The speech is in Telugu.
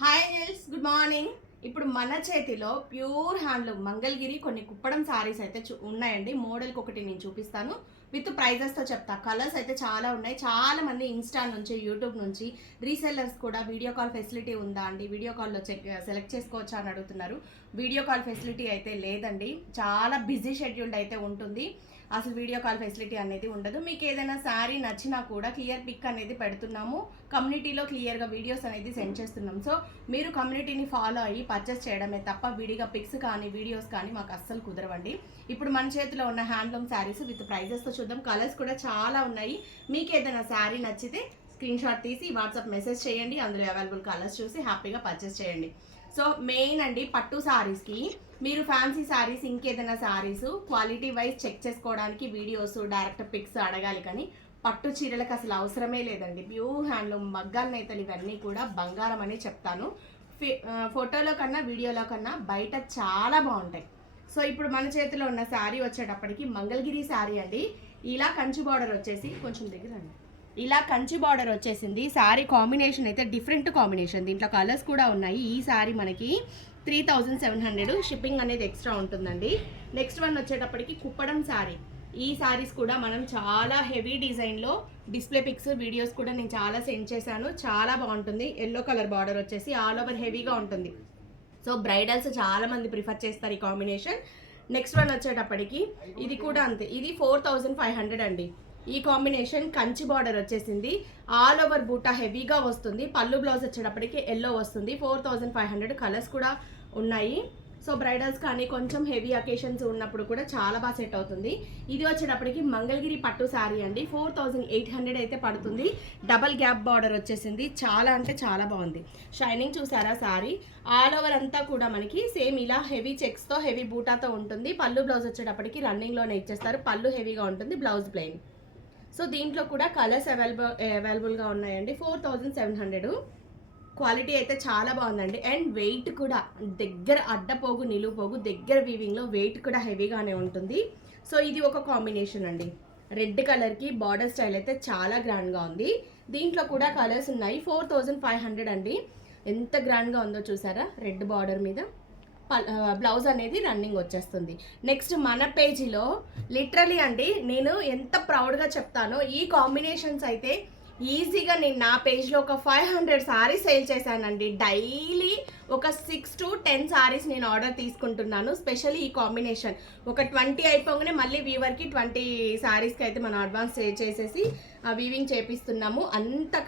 Hi girls, good morning. ఇప్పుడు మన చేతిలో ప్యూర్ హ్యాండ్లూమ్ మంగళగిరి కొన్ని కుప్పడం సారీస్ అయితే ఉన్నాయండి. మోడల్కి ఒకటి నేను చూపిస్తాను, విత్ ప్రైజెస్తో చెప్తా. కలర్స్ అయితే చాలా ఉన్నాయి. చాలా మంది ఇన్స్టా నుంచి, యూట్యూబ్ నుంచి, రీసెల్లర్స్ కూడా వీడియో కాల్ ఫెసిలిటీ ఉందా అండి, వీడియో కాల్లో సెలెక్ట్ చేసుకోవచ్చా అని అడుగుతున్నారు. వీడియో కాల్ ఫెసిలిటీ అయితే లేదండి, చాలా బిజీ షెడ్యూల్డ్ అయితే ఉంటుంది. అసలు వీడియో కాల్ ఫెసిలిటీ అనేది ఉండదు. మీకు ఏదైనా శారీ నచ్చినా కూడా క్లియర్ పిక్ అనేది పెడుతున్నాము, కమ్యూనిటీలో క్లియర్గా వీడియోస్ అనేది సెండ్ చేస్తున్నాం. సో మీరు కమ్యూనిటీని ఫాలో అయ్యి పర్చేస్ చేయడమే తప్ప విడిగా పిక్స్ కానీ వీడియోస్ కానీ మాకు అస్సలు కుదరవండి. ఇప్పుడు మన చేతిలో ఉన్న హ్యాండ్లూమ్ శారీస్ విత్ ప్రైజెస్తో చూద్దాం. కలర్స్ కూడా చాలా ఉన్నాయి. మీకు ఏదైనా శారీ నచ్చితే స్క్రీన్ షాట్ తీసి వాట్సాప్ మెసేజ్ చేయండి. అందులో అవైలబుల్ కలర్స్ చూసి హ్యాపీగా పర్చేస్ చేయండి. సో మెయిన్ అండి, పట్టు శారీస్కి మీరు ఫ్యాన్సీ శారీస్, ఇంకేదైనా శారీస్ క్వాలిటీ వైజ్ చెక్ చేసుకోవడానికి వీడియోస్, డైరెక్ట్ పిక్స్ అడగాలి. కానీ పట్టు చీరలకు అసలు అవసరమే లేదండి. ప్యూర్ హ్యాండ్లూమ్ మగ్గాల నేతలు ఇవన్నీ కూడా బంగారం అని చెప్తాను. ఫోటోలో కన్నా వీడియోలో కన్నా బయట చాలా బాగుంటాయి. సో ఇప్పుడు మన చేతిలో ఉన్న శారీ వచ్చేటప్పటికి మంగళగిరి శారీ అండి. ఇలా కంచి బార్డర్ వచ్చేసి కొంచెం దగ్గర అండి, ఇలా కంచి బార్డర్ వచ్చేసింది. శారీ కాంబినేషన్ అయితే డిఫరెంట్ కాంబినేషన్, దీంట్లో కలర్స్ కూడా ఉన్నాయి. ఈ శారీ మనకి 3700, షిప్పింగ్ అనేది ఎక్స్ట్రా ఉంటుందండి. నెక్స్ట్ వన్ వచ్చేటప్పటికి కుప్పడం శారీ. ఈ శారీస్ కూడా మనం చాలా హెవీ డిజైన్లో డిస్ప్లే పిక్స్, వీడియోస్ కూడా నేను చాలా సెండ్ చేశాను. చాలా బాగుంటుంది. ఎల్లో కలర్ బార్డర్ వచ్చేసి ఆల్ ఓవర్ హెవీగా ఉంటుంది. సో బ్రైడల్స్ చాలా మంది ప్రిఫర్ చేస్తారు ఈ కాంబినేషన్. నెక్స్ట్ వన్ వచ్చేటప్పటికి ఇది కూడా అంతే, ఇది 4500 అండి. ఈ కాంబినేషన్ కంచి బార్డర్ వచ్చేసింది, ఆల్ ఓవర్ బూటా హెవీగా వస్తుంది. పళ్ళు బ్లౌజ్ వచ్చేటప్పటికి ఎల్లో వస్తుంది. 4500. కలర్స్ కూడా ఉన్నాయి. సో బ్రైడల్స్ కానీ కొంచెం హెవీ అకేషన్స్ ఉన్నప్పుడు కూడా చాలా బాగా సెట్ అవుతుంది. ఇది వచ్చేటప్పటికి మంగళగిరి పట్టు శారీ అండి. 4800 అయితే పడుతుంది. డబల్ గ్యాప్ బార్డర్ వచ్చేసింది. చాలా అంటే చాలా బాగుంది. షైనింగ్ చూసారా శారీ? ఆల్ ఓవర్ అంతా కూడా మనకి సేమ్ ఇలా హెవీ చెక్స్తో, హెవీ బూటాతో ఉంటుంది. పళ్ళు బ్లౌజ్ వచ్చేటప్పటికి రన్నింగ్లోనే ఇచ్చేస్తారు. పళ్ళు హెవీగా ఉంటుంది, బ్లౌజ్ ప్లెయిన్. సో దీంట్లో కూడా కలర్స్ అవైలబుల్గా ఉన్నాయండి. 4700. క్వాలిటీ అయితే చాలా బాగుందండి. అండ్ వెయిట్ కూడా దగ్గర అడ్డపోగు, నిలువుపోగు, దగ్గర వీవింగ్లో వెయిట్ కూడా హెవీగానే ఉంటుంది. సో ఇది ఒక కాంబినేషన్ అండి. రెడ్ కలర్కి బార్డర్ స్టైల్ అయితే చాలా గ్రాండ్గా ఉంది. దీంట్లో కూడా కలర్స్ ఉన్నాయి. 4500 అండి. ఎంత గ్రాండ్గా ఉందో చూసారా? రెడ్ బార్డర్ మీద బ్లౌజ్ అనేది రన్నింగ్ వచ్చేస్తుంది. నెక్స్ట్ మన పేజీలో లిటరలీ అండి, నేను ఎంత ప్రౌడ్గా చెప్తానో, ఈ కాంబినేషన్స్ అయితే ఈజీగా నేను నా పేజ్లో ఒక 500 సారీస్ సేల్ చేశానండి. డైలీ ఒక 6 to 10 సారీస్ నేను ఆర్డర్ తీసుకుంటున్నాను. స్పెషల్లీ ఈ కాంబినేషన్ ఒక 20 అయిపోగానే మళ్ళీ వీవర్కి 20 సారీస్కి అయితే మనం అడ్వాన్స్ చేసేసి వీవింగ్ చేపిస్తున్నాము. అంత